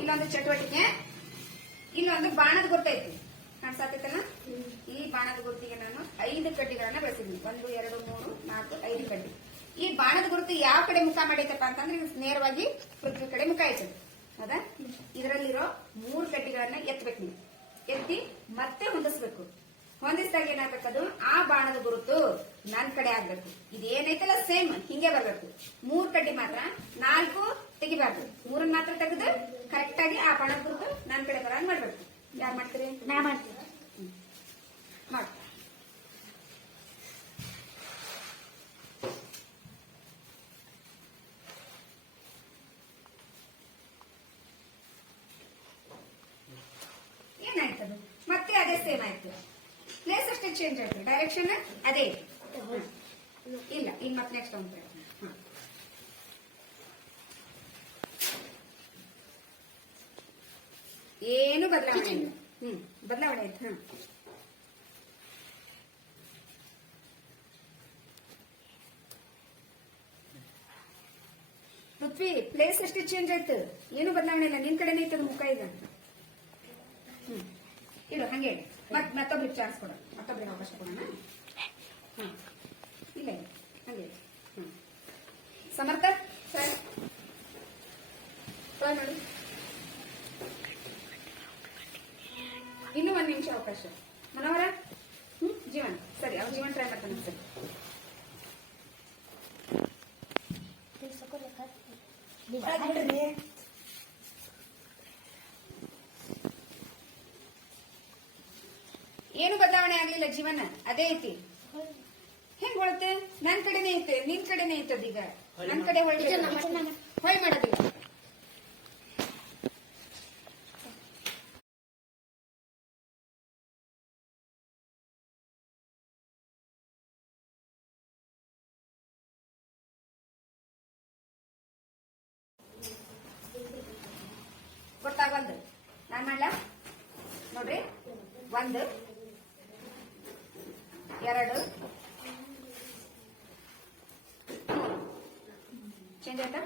ಇಲ್ಲೊಂದು ಚಟುವಟಿಕೆ, ಇಲ್ಲೊಂದು ಬಾಣದ ಗುರ್ತೈತಿ ಕಾಣಿಸತ್ತೈತಲ್ಲ. ಈ ಬಾಣದ ಗುರ್ತಿಗೆ ನಾನು 5 ಕಡ್ಡಿಗಳನ್ನ ಬೆಳೆಸಿದ್ದೀನಿ. 1 2 3 4 5 ಕಡ್ಡಿ. ಈ ಬಾಣದ ಗುರುತು ಯಾವ ಕಡೆ ಮುಖ ಮಾಡೈತಪ್ಪ ಅಂತಂದ್ರೆ ನೇರವಾಗಿ ಪೃಥ್ವಿ ಕಡೆ ಮುಖ ಐತದೆ. ಹೌದಾ? ಇದರಲ್ಲಿರೋ 3 ಕಡ್ಡಿಗಳನ್ನ ಎತ್ತಬೇಕು. ನೀವು ಎತ್ತಿ ಮತ್ತೆ ಹೊಂದಿಸ್ಬೇಕು. ಹೊಂದಿಸಿದಾಗ ಏನಾಗಬೇಕದು, ಆ ಬಾಣದ ಗುರುತು ನನ್ ಕಡೆ ಆಗ್ಬೇಕು. ಇದೇನೈತಲ್ಲ ಸೇಮ್ ಹಿಂಗೆ ಬರ್ಬೇಕು. 3 ಕಡ್ಡಿ ಮಾತ್ರ 4 ತೆಗಿಬಾರ್ದು. 3 ಮಾತ್ರ ತೆಗೆದು ಕರೆಕ್ಟ್ ಆಗಿ ಆ ಬಾಣದ ಗುರುತು ನನ್ ಕಡೆ ಬರಂಗ್ ಮಾಡ್ಬೇಕು. ಯಾರು ಮಾಡ್ತೀರಿ? ನಾ ಮಾಡ್ತೀನಿ. ಮಾಡಿ. ಏನಾಯ್ತದು? ಮತ್ತೆ ಅದೇ ಸೇಮ್ ಆಯ್ತು. ಪ್ಲೇಸ್ ಅಷ್ಟೇ ಚೇಂಜ್ ಆಯ್ತು, ಡೈರೆಕ್ಷನ್ ಅದೇ ಇಲ್ಲ. ಇನ್ ಮತ್ತೆ ನೆಕ್ಸ್ಟ್ ಒಂದು ಏನು ಬದಲಾವಣೆ ಇಲ್ಲ. ಬದಲಾವಣೆ ಆಯ್ತು. ಪೃಥ್ವಿ ಪ್ಲೇಸ್ ಅಷ್ಟೇ ಚೇಂಜ್ ಆಯ್ತು, ಏನು ಬದಲಾವಣೆ ಇಲ್ಲ. ನಿನ್ ಕಡೆನೇ ಐತದ ಮುಖ ಈಗ. ಇಲ್ಲ ಹಂಗೆ ಹೇಳಿ. ಮತ್ತೊಬ್ರಿಗೆ ಚಾನ್ಸ್ ಕೊಡ, ಮತ್ತೊಬ್ರಿಗೆ ಅವಕಾಶ ಕೊಡೋಣ. ಇಲ್ಲ ಹಂಗೆ ಸಮರ್ಥ ಸರ್ ಟ್ರೈ ಮಾಡಿ. ಇನ್ನೂ 1 ನಿಮಿಷ ಅವಕಾಶ. ಮನೋಹರ ಜೀವನ್ ಸರಿ, ಅವ್ರು ಜೀವನ್ ಟ್ರೈ ಮಾಡ್ತಾನೆ. ಸರಿ ಏನು ಬದಲಾವಣೆ ಆಗ್ಲಿಲ್ಲ. ಜೀವನ ಅದೇ ಐತಿ. ಹೆಂಗ್ ಹೊಳತೆ? ನನ್ ಕಡೆನೇ ಐತೆ, ನಿನ್ ಕಡೆನೇ ಐತದ. ಈಗ ನನ್ ಕಡೆ ಹೊಳ್ ಮಾಡೋದಿಲ್ಲ. ಗೊತ್ತಾಗಲ್ದು. ನಾನ್ ಮಾಡ್ಲ ನೋಡ್ರಿ. 1 2 ಚೇಂಜ್ ಆಯ್ತಾ?